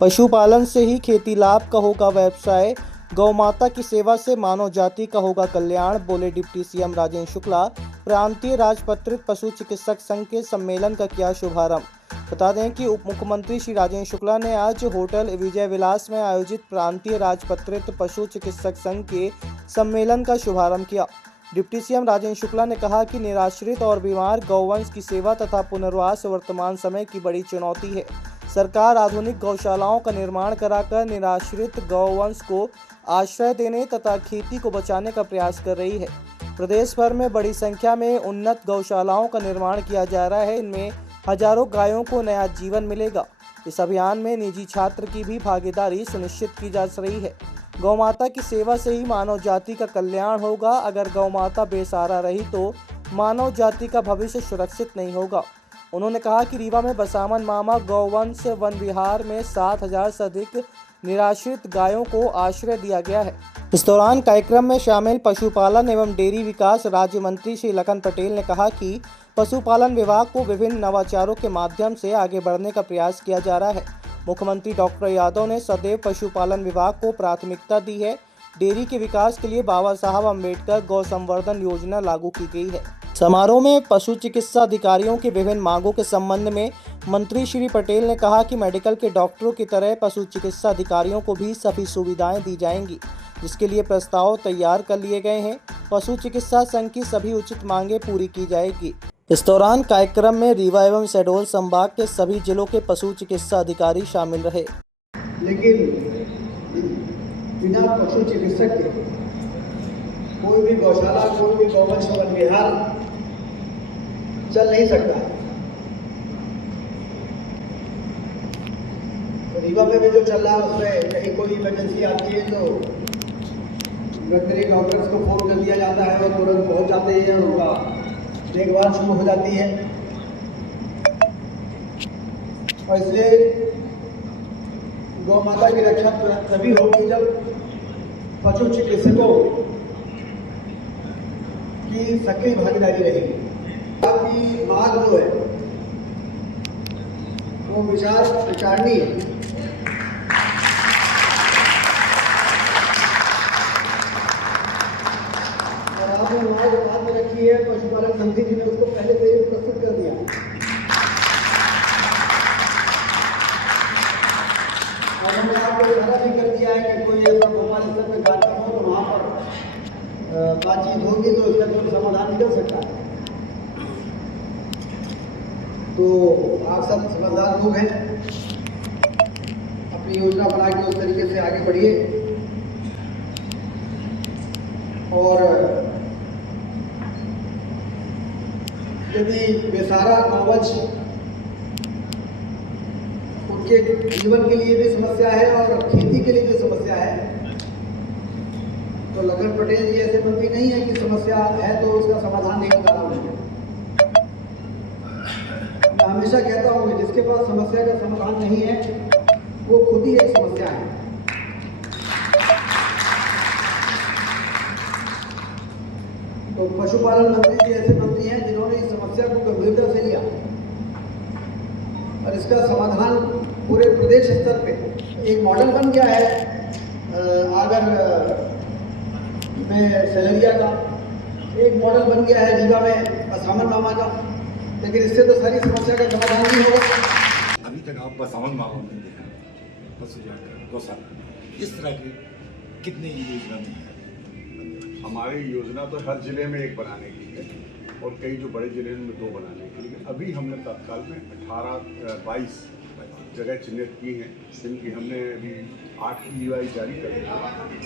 पशुपालन से ही खेती लाभ का होगा व्यवसाय, गौ माता की सेवा से मानव जाति का होगा कल्याण, बोले डिप्टी सीएम राजेंद्र शुक्ला। प्रांतीय राजपत्रित पशु चिकित्सक संघ के सम्मेलन का किया शुभारंभ। बता दें कि उप मुख्यमंत्री श्री राजेंद्र शुक्ला ने आज होटल विजय विलास में आयोजित प्रांतीय राजपत्रित पशु चिकित्सक संघ के सम्मेलन का शुभारंभ किया। डिप्टी सीएम राजेंद्र शुक्ला ने कहा कि निराश्रित और बीमार गौवंश की सेवा तथा पुनर्वास वर्तमान समय की बड़ी चुनौती है। सरकार आधुनिक गौशालाओं का निर्माण कराकर निराश्रित गौवंश को आश्रय देने तथा खेती को बचाने का प्रयास कर रही है। प्रदेश भर में बड़ी संख्या में उन्नत गौशालाओं का निर्माण किया जा रहा है। इनमें हजारों गायों को नया जीवन मिलेगा। इस अभियान में निजी छात्र की भी भागीदारी सुनिश्चित की जा रही है। गौ माता की सेवा से ही मानव जाति का कल्याण होगा। अगर गौ माता बेसहारा रही तो मानव जाति का भविष्य सुरक्षित नहीं होगा। उन्होंने कहा कि रीवा में बसामन मामा गौवंश वन विहार में 7,000 से अधिक निराश्रित गायों को आश्रय दिया गया है। इस दौरान कार्यक्रम में शामिल पशुपालन एवं डेयरी विकास राज्य मंत्री श्री लखन पटेल ने कहा कि पशुपालन विभाग को विभिन्न नवाचारों के माध्यम से आगे बढ़ने का प्रयास किया जा रहा है। मुख्यमंत्री डॉक्टर यादव ने सदैव पशुपालन विभाग को प्राथमिकता दी है। डेयरी के विकास के लिए बाबा साहब अम्बेडकर गौ संवर्धन योजना लागू की गई है। समारोह में पशु चिकित्सा अधिकारियों की विभिन्न मांगों के संबंध में मंत्री श्री पटेल ने कहा कि मेडिकल के डॉक्टरों की तरह पशु चिकित्सा अधिकारियों को भी सभी सुविधाएं दी जाएंगी, जिसके लिए प्रस्ताव तैयार कर लिए गए हैं। पशु चिकित्सा संघ की सभी उचित मांगें पूरी की जाएगी। इस दौरान कार्यक्रम में रीवा एवं शहडोल संभाग के सभी जिलों के पशु चिकित्सा अधिकारी शामिल रहे। लेकिन बिना पशु चिकित्सक के कोई भी गौशाला, कोई भी गौवंश वन विहार चल नहीं सकता। तो रीवा में भी जो चल रहा है उसमें कहीं कोई इमरजेंसी आती है तो वेटनरी डॉक्टर्स को फोन कर दिया जाता है और तुरंत पहुंच जाते हैं, उनका देखभाल शुरू हो जाती है। और इसलिए गौ माता की रक्षा तभी होगी जब पशु चिकित्सकों की सक्रिय भागीदारी रहेगी। आपकी मांग जो है वो विचारणीय है। और आपने मांग बाद में रखी है, पशुपालन मंत्री जी ने उसको पहले से ही प्रस्तुत कर दिया। और हमने आपको इशारा भी कर दिया है कि कोई ऐसा गोपाल स्तर में कार्यक्रम हो तो वहाँ पर बातचीत होगी तो इसका कोई समाधान निकल सकता है। तो आप सब समझदार लोग हैं, अपनी योजना बना के उस तरीके से आगे बढ़िए। और यदि बेसहारा गौवंश उनके जीवन के लिए भी समस्या है और खेती के लिए भी समस्या है, तो लखन पटेल जी ऐसे मंत्री नहीं है कि समस्या है तो उसका समाधान नहीं निकाला उन्होंने। मैं हमेशा कहता हूँ कि जिसके पास समस्या का समाधान नहीं है वो खुद ही एक समस्या है। तो पशुपालन मंत्री जी ऐसे मंत्री हैं जिन्होंने इस समस्या को गंभीरता से लिया और इसका समाधान पूरे प्रदेश स्तर पे एक मॉडल बन गया है। आगर में सैलरिया का एक मॉडल बन गया है, रीवा में बसामन मामा का, लेकिन इससे तो सारी समस्या का समाधान नहीं होगा। अभी तक आप बसामन मामा नहीं देखा, बस गौशाला इस तरह की कितनी योजना नहीं है। हमारी योजना तो हर जिले में एक बनाने की है और कई जो बड़े जिले में 2 बनाने की, लेकिन अभी हमने तत्काल में 22 जगह चिन्हित की हैं, जिनकी हमने अभी 8 की EOI जारी कर दी है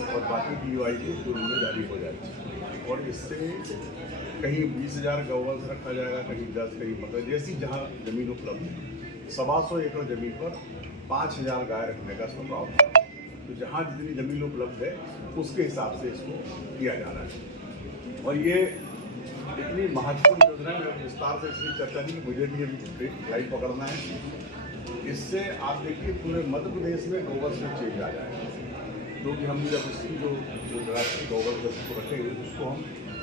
और बाकी की EOI की जून में जारी हो जाएगी। और इससे कहीं 20,000 गौवंश रखा जाएगा, कहीं 10, कहीं 15, जैसी जहाँ जमीन उपलब्ध है। 125 एकड़ जमीन पर 5,000 गाय रखने का स्वभाव है। तो जहाँ जितनी जमीन उपलब्ध है उसके हिसाब से इसको किया जा रहा है। और ये इतनी महत्वपूर्ण योजना है, विस्तार से इसकी चर्चा नहीं, मुझे भी अभी फ्लाइट पकड़ना है। इससे आप देखिए पूरे मध्य प्रदेश में गोवंश में चेंज आ जाएगा, क्योंकि हम जब इसकी जो राष्ट्रीय गोवंश को रखेंगे तो उसको हम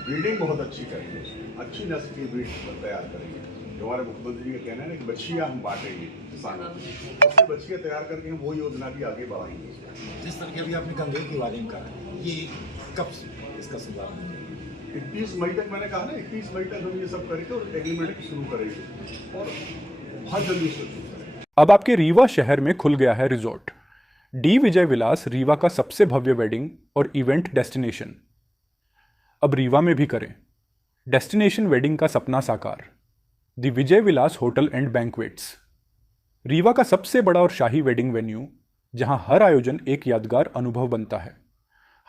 ब्रीडिंग बहुत अच्छी करेंगे, अच्छी नस्ल की ब्रीड तैयार करेंगे। जो हमारे मुख्यमंत्री जी का कहना है ना कि बच्चियाँ हम बांटेंगे किसानों को, उससे बच्चियाँ तैयार करके हम वो योजना भी आगे बढ़ाएंगे। जिस तरह की अभी आपने गंभीर की वार्निंग कहा, ये कब से इसका सुधार होगा? 31 मई तक मैंने कहा ना, 31 मई तक हम ये सब करके और एग्रीमेंट शुरू करेंगे और बहुत जल्दी इसको शुरू करेंगे। अब आपके रीवा शहर में खुल गया है रिजॉर्ट। डी विजय विलास रीवा का सबसे भव्य वेडिंग और इवेंट डेस्टिनेशन। अब रीवा में भी करें डेस्टिनेशन वेडिंग का सपना साकार। The Vijay Vilas hotel and banquets, Rewa का सबसे बड़ा और शाही वेडिंग वेन्यू, जहां हर आयोजन एक यादगार अनुभव बनता है।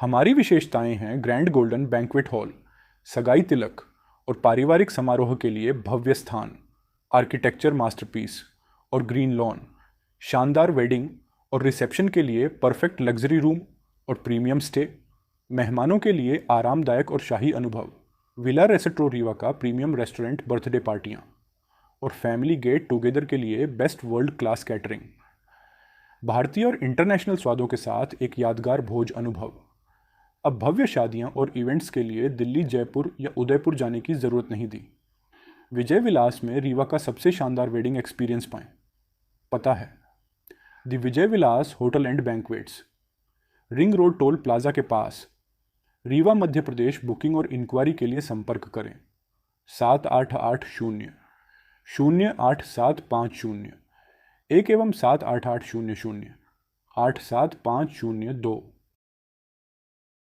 हमारी विशेषताएं हैं ग्रैंड गोल्डन बैंक्वेट हॉल, सगाई तिलक और पारिवारिक समारोह के लिए भव्य स्थान, आर्किटेक्चर मास्टरपीस और ग्रीन लॉन, शानदार वेडिंग और रिसेप्शन के लिए परफेक्ट लग्जरी रूम और प्रीमियम स्टे, मेहमानों के लिए आरामदायक और शाही अनुभव, विला रेस्ट्रो रीवा का प्रीमियम रेस्टोरेंट बर्थडे पार्टियाँ और फैमिली गेट टुगेदर के लिए बेस्ट वर्ल्ड क्लास कैटरिंग। भारतीय और इंटरनेशनल स्वादों के साथ एक यादगार भोज अनुभव। अब भव्य शादियां और इवेंट्स के लिए दिल्ली, जयपुर या उदयपुर जाने की ज़रूरत नहीं दी। विजय विलास में रीवा का सबसे शानदार वेडिंग एक्सपीरियंस पाएं। पता है the Vijay Vilas hotel and banquets, ring road toll plaza के पास, रीवा, मध्य प्रदेश। बुकिंग और इंक्वायरी के लिए संपर्क करें 7880-08750 1 एवं 7880-0875002।